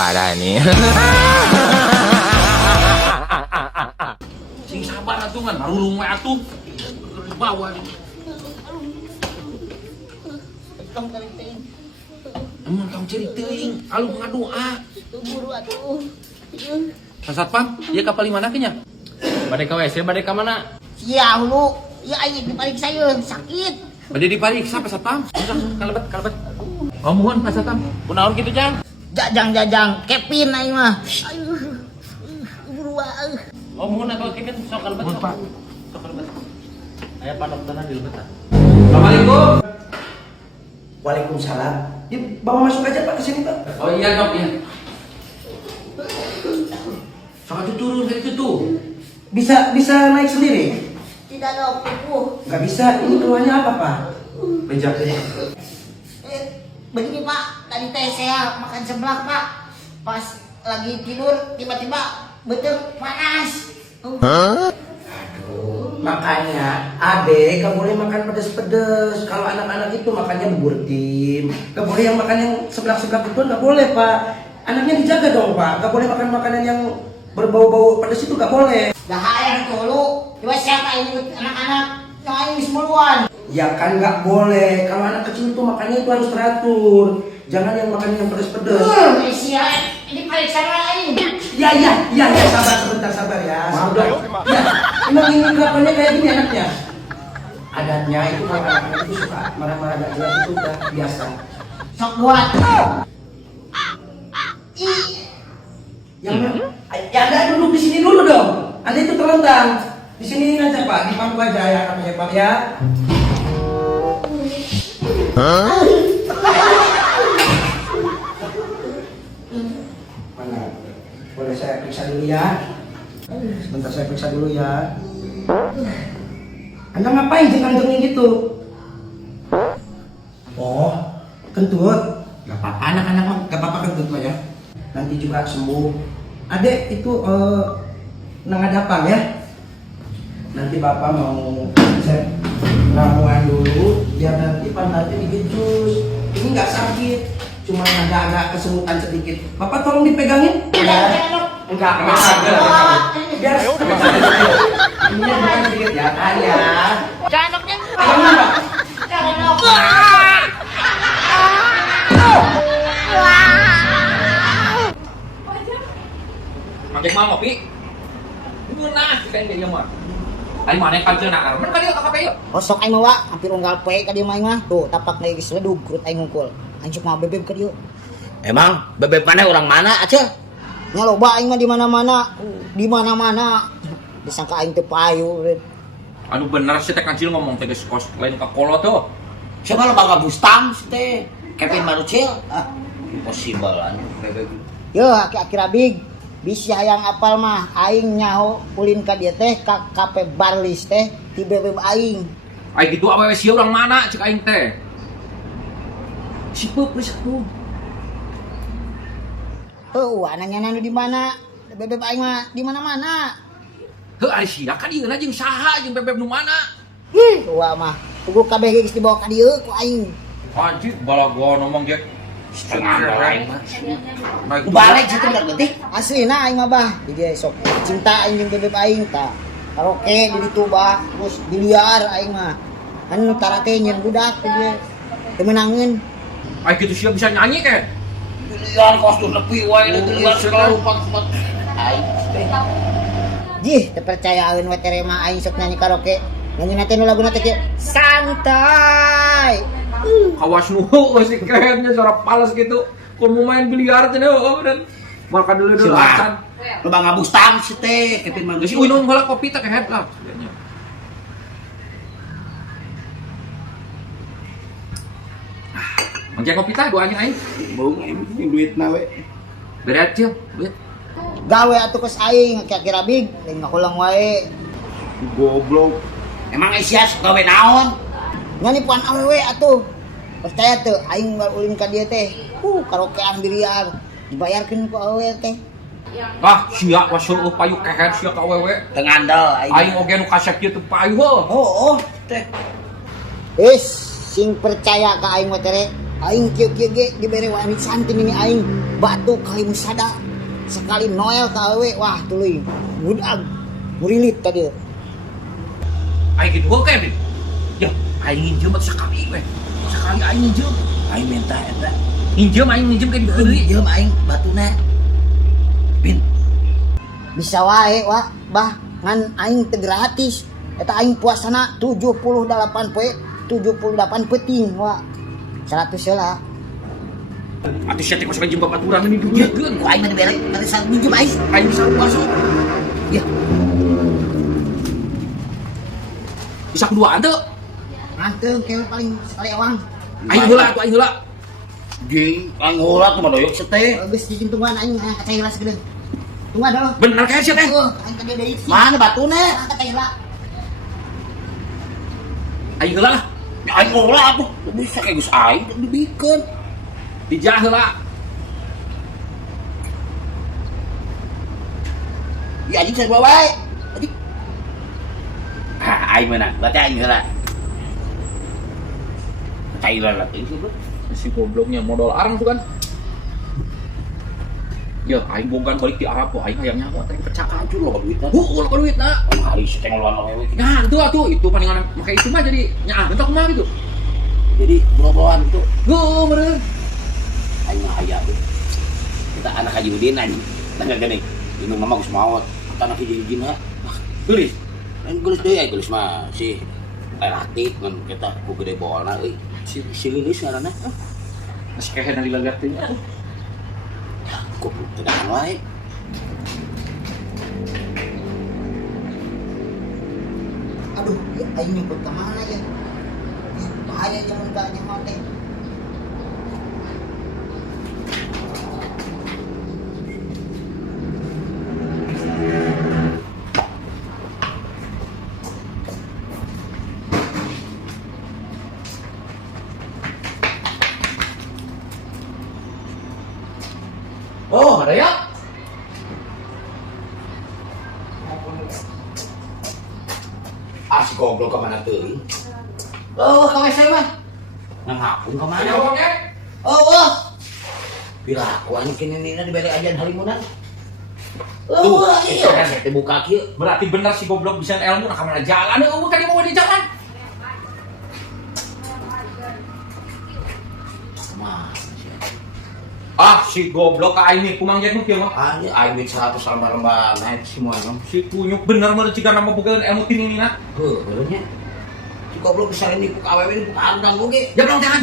parah nih. Sing sabar atuh kan, marulung we atuh. Bawa nih. Tong teuing. Emang tong ceri teuing, alu ngadoa. Buru atuh. Satpam, ieu ka paling mana nya? Bade ka WC, bade ka mana? Sia hulu. Ya aing dibalik saya sakit. Bade dipariksa Pak Satpam. Kalebet. Oh mohon Pak Satpam. Kunaon kitu Jang? Jajang Kevin aing mah. Aduh. Buru Oh mohon atuh Kevin sok kalebet. Mohon, Pak. Sok kalebet. Aya Pak dokterna di lebetan. Assalamualaikum. Waalaikumsalam. Yuk, bawa masuk aja Pak ke sini Pak. Oh iya dok, iya. Sok atuh turun dari itu tuh. Bisa naik sendiri? Tidak dok, Nggak bisa. Ini keluarnya apa Pak? Meja. Begini Pak, tadi teh saya makan seblak Pak. Pas lagi tidur tiba-tiba betul panas. Makanya adek gak boleh makan pedes-pedes. Kalau anak-anak itu makannya bubur tim. Gak boleh yang makan yang seblak-seblak itu, gak boleh Pak. Anaknya dijaga dong Pak. Gak boleh makan makanan yang berbau-bau pedes itu, gak boleh. Dah hayang dulu. Coba siapa ini anak-anak yang aing semuluan. Ya kan gak boleh. Kalau anak kecil itu makannya itu harus teratur. Jangan yang makan yang pedes-pedes. Sia, ini periksa lain. Ya, sabar sebentar, sabar ya. Sudah. Ya, emang ini kelakuannya kayak gini anaknya. Adatnya itu kalau anak-anak itu suka marah-marah gak jelas itu udah biasa. Sok buat. Yang ya Anda duduk di sini dulu dong. Anda itu terlentang. Di sini aja Pak, di pangku aja ya katanya Pak ya. Mana? Boleh saya periksa dulu ya? Sebentar saya periksa dulu ya. Anda ngapain jengkang-jengking gitu? Oh, kentut. Gak apa-apa anak-anak mah, gak apa-apa kentut mah ya. Nanti juga sembuh. Adek itu nangadapang ya. Nanti bapak mau cek ramuan dulu biar nanti pantatnya digejus. Ini nggak sakit, cuma agak-agak kesemutan sedikit. Bapak tolong dipegangin. Enggak, biar ini bukan sedikit ya, ayah. Janoknya. Pegangin Pak. Macam mana ngopi? Munah kayak dia mah. Ari mana kan cenah kan? Man kali ka kape. Kosok aing mah wa, hampir unggal poe ka dieu mah aing mah. Tuh, tapak na geus ledug kurut aing ngungkul. Anjuk mah bebeb ka dieu. Emang bebek mana orang mana aja? Nya loba aing mah di mana-mana. Di mana-mana. Disangka aing teu payu. Anu bener sih teh kancil ngomong teh geus kos lain ka kolo tuh. Siapa lo bangga bustam teh? Kevin Marucil? Impossible anu bebek. Yo, aki-aki rabig. Bisa hayang apal mah aing nyaho ulin ka dieu teh ka kape Barlis teh ti bebeb aing. Ai gitu awewe sia urang mana cek aing teh. Sipup geus atuh. Heuh, anaknya nanu di mana? Bebeb aing mah di mana-mana. Heuh ari sia ka dieu jeung saha jeung bebeb nu mana? Tua mah, tugu kabeh geus dibawa ka dieu ku aing. Anjir balago ngomong ge. Setengah lain mah. Naik Balik situ bener berarti. Aslina aing mah bah, jadi sok cinta aing jeung bebeb aing tah. Karaoke di ditu bah, terus biliar aing mah. Anu tara teh nyeun budak teh dia. Teu meunangeun. Ai gitu sia bisa nyanyi ke? Pilihan kostum nepi wae nu pilihan segala rupa tempat. Aing teh. Jih, teu percayaeun we tere mah aing sok nyanyi karaoke. Nyanyi teh nu laguna teh kieu. Santai. Kawas nu masih kerennya suara palas gitu. Kalau mau main biliar teh dan makan dulu acan. Lo bangga bustam sih teh Kevin Geus Marucil. uinung heula kopi teh kehet lah. Mangke kopi teh doanya aing. Bung ini duit nawe. Beres cil, duit. Gawe atuh keus aing aki-aki rabig, lain ngakulang wae. Goblok. Emang Isias gawe naon? Nyanyi puan awewe atuh. Percaya tuh aing baru ulin ka dieu teh. Karaokean biliar dibayarkeun ku awewe teh. Ah, sia waseueuh payu kehet sia ka awewe. Teu ngandel Aing oge nu kasep kieu teu payu heuh. Oh, teh. Wis sing percaya ka aing mah tere Aing kieu-kieu ge dibere wanit santin ini aing batu kali musada. Sekali Noel kawe wah tuluy. Budak. Murilit tadi. Aing gitu oke, Bin. Ya, aing nginjem sekali we. Sekali aing nginjem. Aing minta eta. Aing nginjem ke di deui. Jeung aing batuna. Bin, Bisa wae wah bah ngan aing teu gratis. Eta aing puasana 78 poe 78 peting wah. 100 heula. Atuh sia teh masuk nginjem babaturan ini dugeun. ku aing mah dibere barisan minjem aing. Aing bisa puasa. Ya, Bisa keduaan tuh. Nganteng kewe paling sekali awang. Aing heula tuh aing heula. jeung aing heula tuh mah doyok teh. Geus dijing tungguan aing angkat teh heula segede. Tunggu dah. Bener kayak sia teh. Aing tadi deui sih. Mana batuna? Angkat teh heula. Aing heula lah. Ya aing heula atuh. Bisa kayak geus aing dibikeun. Dijah heula. Ya anjing saya bawa wae. Anjing. Aing menang. Berarti aing heula. Cairan lah itu bro. Si gobloknya modal arang tuh kan. Ya, aing bogan balik di Arab wah aing hayang nyawa teh pecah hancur loh duitna. Loba duitna. Hari si teh ngeluaran wewe. Nah, itu atuh itu paningan make itu mah jadi nyaah bentuk kumaha gitu. Jadi buah-buahan itu Go meureun. aing mah aya tuh. Kita anak Haji Udin anjing. Tanggal gini. Ini mama geus maot. Tanah Haji Udin ha. Tulis. Lain geus deui aya geus mah si relatif ngan kita ku gede bolna euy. Si Lilis ngaranna. Masih kayak dari lagat teh atuh. Kok tegaan wae. Aduh, ya aing nyebut ke mana ya? Bahaya jangan enggak nyaman teh. Oh, ada ya? Ah si goblok kemana teuing? Oh, ka WC mah. Ngapun kemana? Ada oke? Oh. Bila aku anjing kinina dibere ajan halimunan. Tuh, Iya kan teh buka kieu. Berarti benar si goblok bisa ilmu nah kamana jalan eueuh tadi mau di jalan. Mah. Ah, si goblok ka aing kumang jeung kieu mah. Anjing aing duit 100 lembar-lembar naik semua mah. Si kunyuk bener mah ciga nama boga ilmu tinina. Heuh, benernya. Si goblok bisa nipu ka awewe nipu ka andang oge. Ya belum jangan.